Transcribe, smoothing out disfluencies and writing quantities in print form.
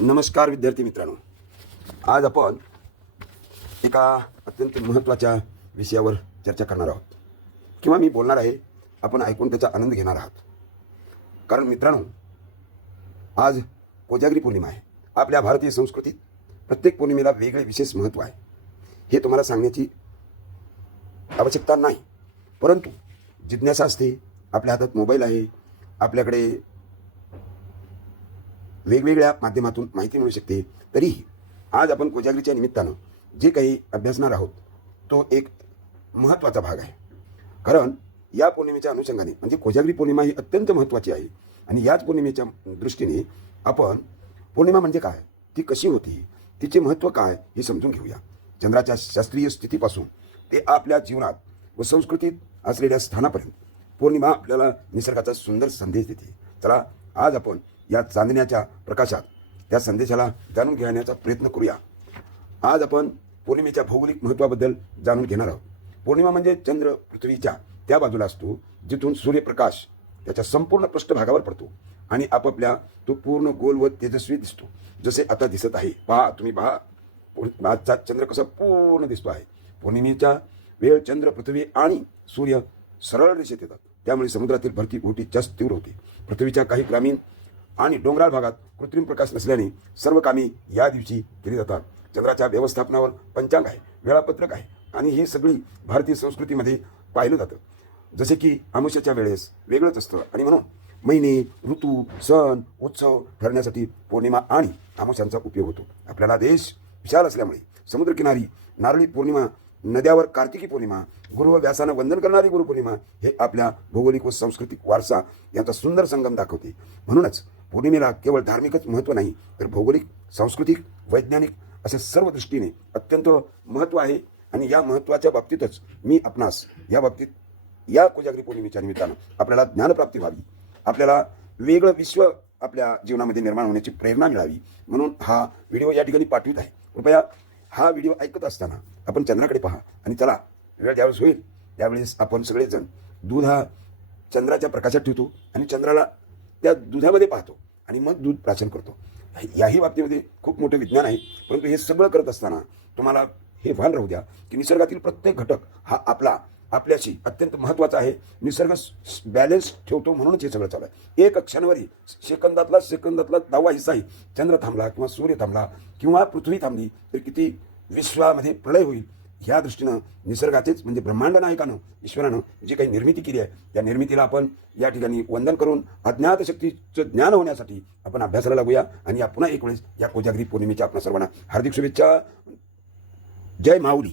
नमस्कार विद्यार्थी मित्रांनो, आज आपण एका अत्यंत महत्त्वाच्या विषयावर चर्चा करणार आहोत किंवा मी बोलणार आहे. आपण ऐकून त्याचा आनंद घेणार आहात. कारण मित्रांनो, आज कोजागिरी पौर्णिमा आहे. आपल्या भारतीय संस्कृतीत प्रत्येक पौर्णिमेला वेगळे विशेष महत्त्व आहे. हे तुम्हाला सांगण्याची आवश्यकता नाही, परंतु जिज्ञासा असते. आपल्या हातात मोबाईल आहे, आपल्याकडे वेगवेगळ्या माध्यमातून माहिती मिळू शकते. तरीही आज आपण कोजागिरीच्या निमित्तानं जे काही अभ्यासणार आहोत तो एक महत्त्वाचा भाग आहे. कारण या पौर्णिमेच्या अनुषंगाने म्हणजे कोजागिरी पौर्णिमा ही अत्यंत महत्त्वाची आहे. आणि याच पौर्णिमेच्या दृष्टीने आपण पौर्णिमा म्हणजे काय, ती कशी होती, तिचे महत्त्व काय हे समजून घेऊया. चंद्राच्या शास्त्रीय स्थितीपासून ते आपल्या जीवनात व संस्कृतीत असलेल्या स्थानापर्यंत पौर्णिमा आपल्याला निसर्गाचा सुंदर संदेश देते. चला आज आपण या चांदण्याच्या प्रकाशात त्या संदेशाला जाणून घेण्याचा प्रयत्न करूया. आज आपण पौर्णिमेच्या भौगोलिक महत्त्वाबद्दल जाणून घेणार आहोत. पौर्णिमा म्हणजे चंद्र पृथ्वीच्या त्या बाजूला असतो जिथून सूर्यप्रकाश त्याच्या संपूर्ण पृष्ठभागावर पडतो आणि आपापल्या तो पूर्ण गोल व तेजस्वी दिसतो, जसे आता दिसत आहे. तुम्ही पहा, आजचा चंद्र कसा पूर्ण दिसतो आहे. पौर्णिमेच्या वेळ चंद्र, पृथ्वी आणि सूर्य सरळ रेषेत येतात. त्यामुळे समुद्रातील भरती ओहोटी जास्त तीव्र होते. पृथ्वीच्या काही ग्रामीण आणि डोंगराळ भागात कृत्रिम प्रकाश नसल्याने सर्व कामे या दिवशी केली जातात. चंद्राच्या व्यवस्थापनावर पंचांग आहे, वेळापत्रक आहे आणि ही सगळी भारतीय संस्कृतीमध्ये पाहिलं जातं. जसे की अमावस्येच्या वेळेस वेगळंच असतं आणि म्हणून महिने, ऋतू, सण, उत्सव ठरण्यासाठी पौर्णिमा आणि अमावस्यांचा उपयोग होतो. आपल्याला देश विशाल असल्यामुळे समुद्रकिनारी नारळी पौर्णिमा, नद्यावर कार्तिकी पौर्णिमा, गुरु व व्यासानं वंदन करणारी गुरुपौर्णिमा हे आपल्या भौगोलिक व सांस्कृतिक वारसा यांचा सुंदर संगम दाखवते. म्हणूनच पौर्णिमेला केवळ धार्मिकच महत्त्व नाही, तर भौगोलिक, सांस्कृतिक, वैज्ञानिक अशा सर्व दृष्टीने अत्यंत महत्त्व आहे. आणि या महत्त्वाच्या बाबतीतच मी आपणास या बाबतीत या कोजागिरी पौर्णिमेच्या निमित्तानं आपल्याला ज्ञानप्राप्ती व्हावी, आपल्याला वेगळं विश्व आपल्या जीवनामध्ये निर्माण होण्याची प्रेरणा मिळावी म्हणून हा व्हिडिओ या ठिकाणी पाठवित आहे. कृपया हा व्हिडिओ ऐकत असताना आपण चंद्राकडे पहा आणि चला, वेळ ज्यावेळेस होईल त्यावेळेस आपण सगळेजण दूध हा चंद्राच्या प्रकाशात ठेवतो आणि चंद्राला त्या दुधामध्ये पाहतो आणि मग दूध प्राशन करतो. याही बाबतीमध्ये खूप मोठे विज्ञान आहे. परंतु हे सगळं करत असताना तुम्हाला हे भान राहू द्या की निसर्गातील प्रत्येक घटक हा आपल्याशी अत्यंत महत्त्वाचा आहे. निसर्ग बॅलन्स ठेवतो म्हणूनच हे सगळं चालू आहे. एक क्षणवरी सेकंदातला 10वा हिस्साही चंद्र थांबला किंवा सूर्य थांबला किंवा पृथ्वी थांबली तर किती विश्वामध्ये प्रलय होईल. ह्या दृष्टीनं निसर्गाचेच म्हणजे ब्रह्मांड नायकानं, ईश्वरानं जी काही निर्मिती केली आहे त्या निर्मितीला आपण या ठिकाणी वंदन करून अज्ञात शक्तीचं ज्ञान होण्यासाठी आपण अभ्यासाला लागूया. आणि या पुन्हा एक वेळेस या कोजागिरी पौर्णिमेच्या आपल्या सर्वांना हार्दिक शुभेच्छा. जय माऊली.